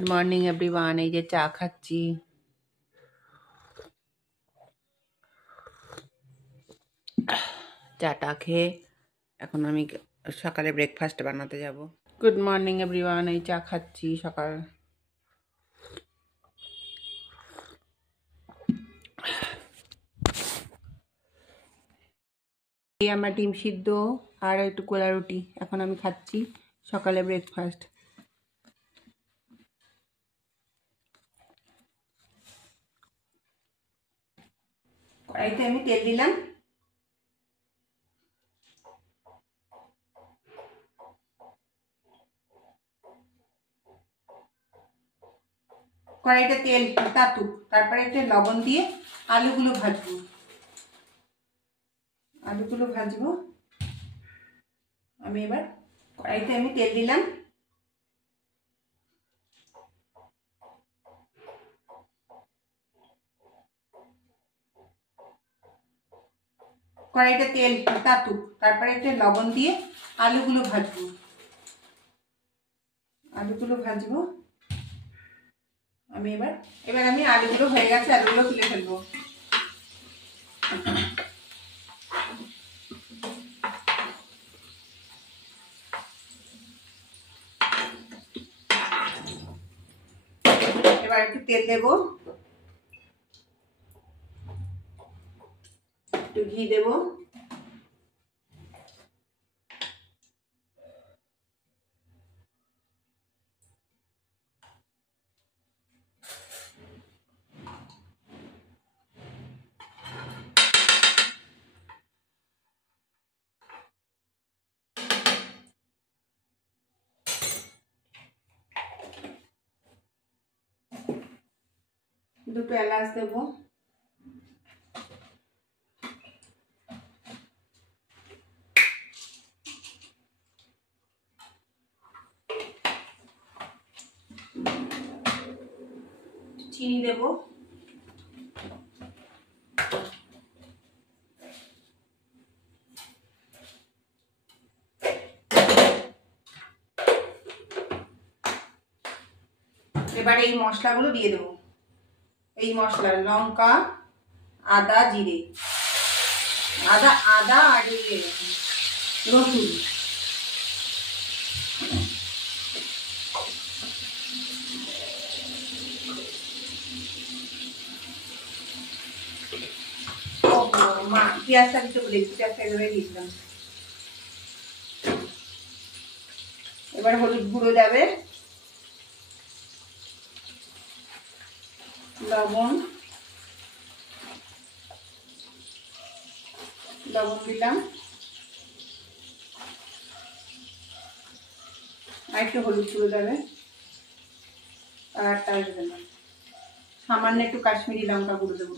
Good morning everyone. এই যে চা খাচ্ছি। চাটা খেয়ে এখন আমি সকালে ব্রেকফাস্ট বানাতে যাব। Good morning everyone. এই চা খাচ্ছি সকাল। এই আমার ডিম সিদ্ধ আর একটু কোলা রুটি এখন আমি খাচ্ছি সকালে ব্রেকফাস্ট। কড়াইতে আমি তেল দিলাম। কড়াইতে তেল তাতুক, তারপরে একটু লবণ দিয়ে আলুগুলো ভাজবো। আমি এবার কড়াইতে আমি তেল দিলাম। কড়াইতে তেল তাতুক, তারপরে একটু লবণ দিয়ে আলুগুলো ভাজবো। আমি এবার আমি আলুগুলো হয়ে গেছে, আলুগুলো তুলে ফেলবো। এবার একটু তেল দেবো, একটু ঘি দেবো, দুটো এলাচ দেবো, চিনি দেবো, এবার এই মশলাগুলো দিয়ে দেবো। এই মশলা লঙ্কা, আদা, জিরে, আদা আর রসুন, পেঁয়াজটা দিতে বলে পেঁয়াজটা এভাবে দিয়েছিলাম। এবার হলুদ গুঁড়ো যাবে, লবণ দিলাম, আর একটু হলুদ গুঁড়ো যাবে, কালারটা আসবে না। সামান্য একটু কাশ্মীরি লঙ্কা গুঁড়ো দেবো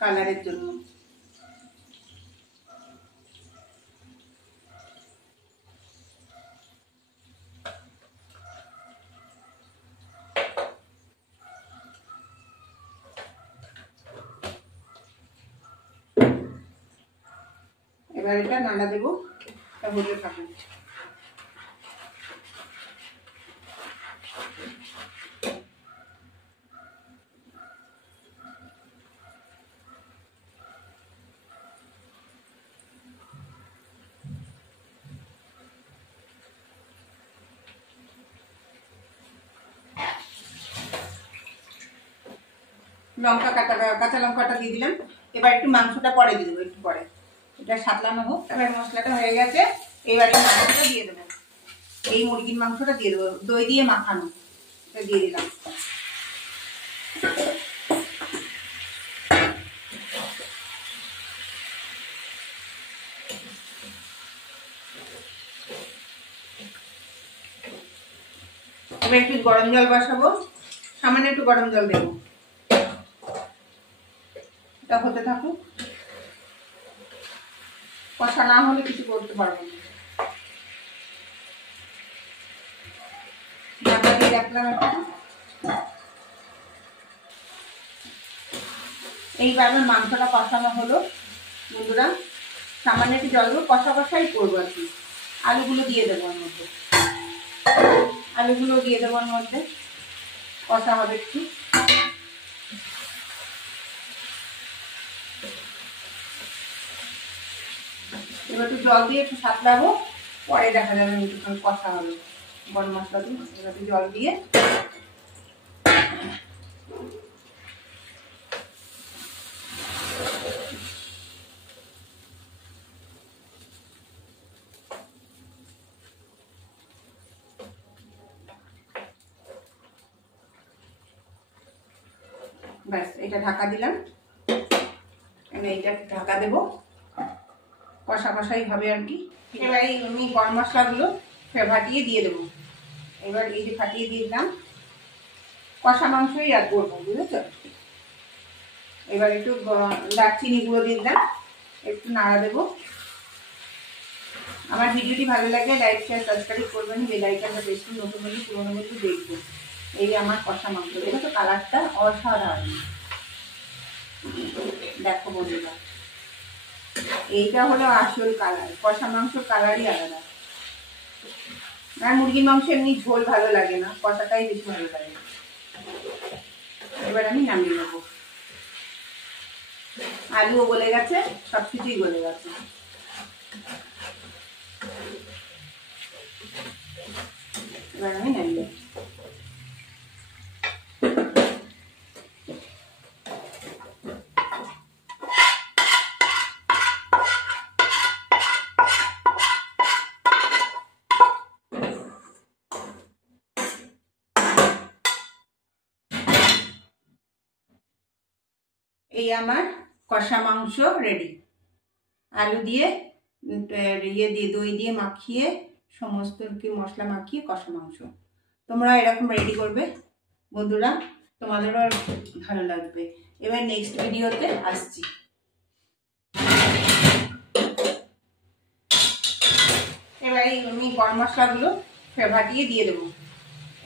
কালারের জন্য। এবার এটা নাড়া দেবো, এটা হতে থাকুন। কাঁচা লঙ্কাটা দিয়ে দিলাম। এবার একটু মাংসটা পরে দিয়ে দেবো, একটু পরে এটা সাতলানো হোক। এবার মশলাটা হয়ে গেছে, এবার মাংসটা দিয়ে দেবো। এই মুরগির মাংসটা দিয়ে দেবো, দই দিয়ে মাখানো, এটা দিয়ে দিলাম। এবার একটু গরম জল বসাবো, সামান্য একটু গরম জল দেবো, এটা হতে থাকুক। কষা না হলে কিছু করতে পারবো না। ঢাকা দিয়ে রাখলাম একটা। এইবার আমার মাংসটা কষানো হলো বন্ধুরা। সামান্য একটু জল দেবো, কষাই করবো আর কি। আলুগুলো দিয়ে দেবো ওর মধ্যে। আলুগুলো দিয়ে দেবো ওর মধ্যে, কষা হবে একটু। এবার একটু জল দিয়ে একটু সাঁতলাবো, পরে দেখা যাবে একটুখানি কষা হবে গরম মশলা দিয়ে। এবার একটু জল দিয়ে ব্যাস এটা ঢাকা দিলাম। এইটা ঢাকা দেবো, কষা কষাই হবে আর কি। এবার আমি গরম মশলাগুলো ফাটিয়ে দিয়ে দেবো। এবার এই যে ফাটিয়ে দিয়ে দিলাম, কষা মাংসই আর করবো, বুঝেছ। এবার একটু দারচিনি গুঁড়ো দিয়ে দিলাম, একটু নাড়া দেবো। আমার ভিডিওটি ভালো লাগলে লাইক শেয়ার সাবস্ক্রাইব করবেন, বেল আইকনটা বেশি নতুন হলে পুরোনো বলতে দেখবো। এই আমার কষা মাংস, দেখো তো কালারটা অসাধারণ, দেখো বন্ধুরা, এইটা হলো আসল কালার। কষা মাংস কালারই আলাদা। আর মুরগির মাংস এমনি ঝোল ভালো লাগে না, কষাটাই বেশি ভালো লাগে। এবার আমি নামিয়ে নেবো। আলুও গলে গেছে, সবকিছুই গলে গেছে। এবার আমি নামিয়ে এই আমার কষা মাংস রেডি। আলু দিয়ে দই দিয়ে মাখিয়ে সমস্ত কি মশলা মাখিয়ে কষা মাংস। তোমরা এরকম রেডি করবে বন্ধুরা, তোমাদেরও ভালো লাগবে। এবার নেক্সট ভিডিওতে আসছি। এবার আমি গরম মশলাগুলো ফাটিয়ে দিয়ে দেবো।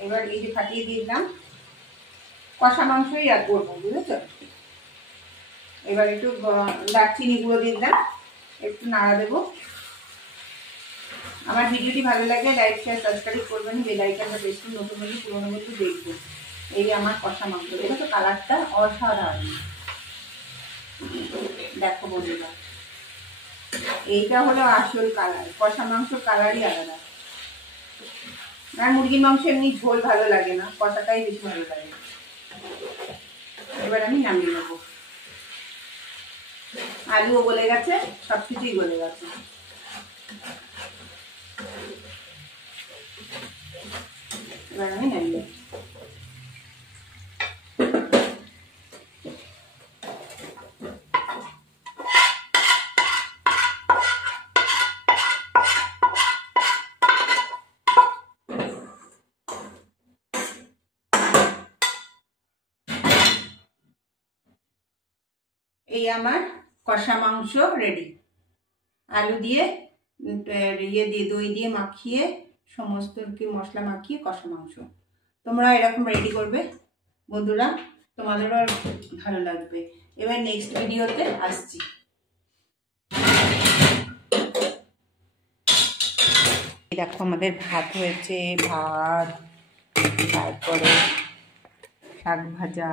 এবার এই যে ফাটিয়ে দিয়ে দিলাম, কষা মাংসই আর করবো, বুঝেছ। এবার একটু দারচিনি গুঁড়ো দিয়ে দিলাম, একটু নাড়া দেবো। আমার ভিডিওটি ভালো লাগলে লাইক শেয়ার সাবস্ক্রাইব করবেন, বেল আইকনটা বেশি নতুন হলে পুরোনো বলতে দেখবো। এই আমার কষা মাংস, দেখো তো কালারটা অসাধারণ, দেখো বন্ধুরা, এইটা হলো আসল কালার। কষা মাংস কালারই আলাদা। আর মুরগির মাংস এমনি ঝোল ভালো লাগে না, কষাটাই বেশি ভালো লাগে। এবার আমি নামিয়ে নেবো। আলুও গলে গেছে, সবকিছুই গলে গেছে। এবার আমি নামিয়ে এই আমার কষা মাংস রেডি। আলু দিয়ে দই দিয়ে মাখিয়ে সমস্ত কি মশলা মাখিয়ে কষা মাংস। তোমরা এরকম রেডি করবে বন্ধুরা, তোমাদেরও ভালো লাগবে। এবার নেক্সট ভিডিওতে আসছি। দেখো আমাদের ভাত হয়েছে, ভাত, তারপরে শাক ভাজা,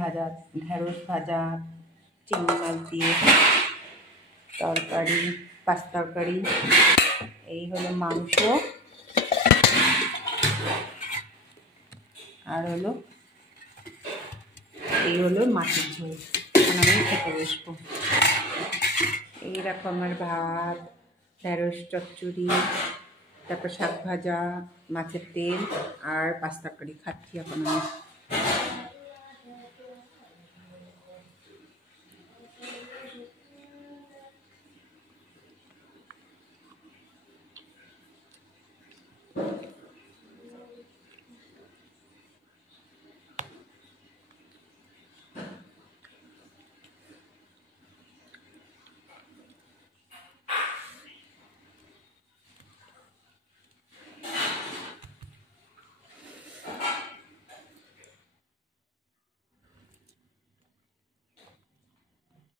ভাজা, ঢেঁড়স ভাজা, চিংড়ি মাছ দিয়ে তরকারি, পাঁচ তরকারি, এই হলো মাংস, আর হলো এই হলো মাছের ঝোল। এখন আমি খেতে বসবো। এইরকম আমার ভাত, ঢেঁড়স চচ্চড়ি, তারপর শাক ভাজা, মাছের তেল আর পাঁচ তরকারি খাচ্ছি এখন আমি।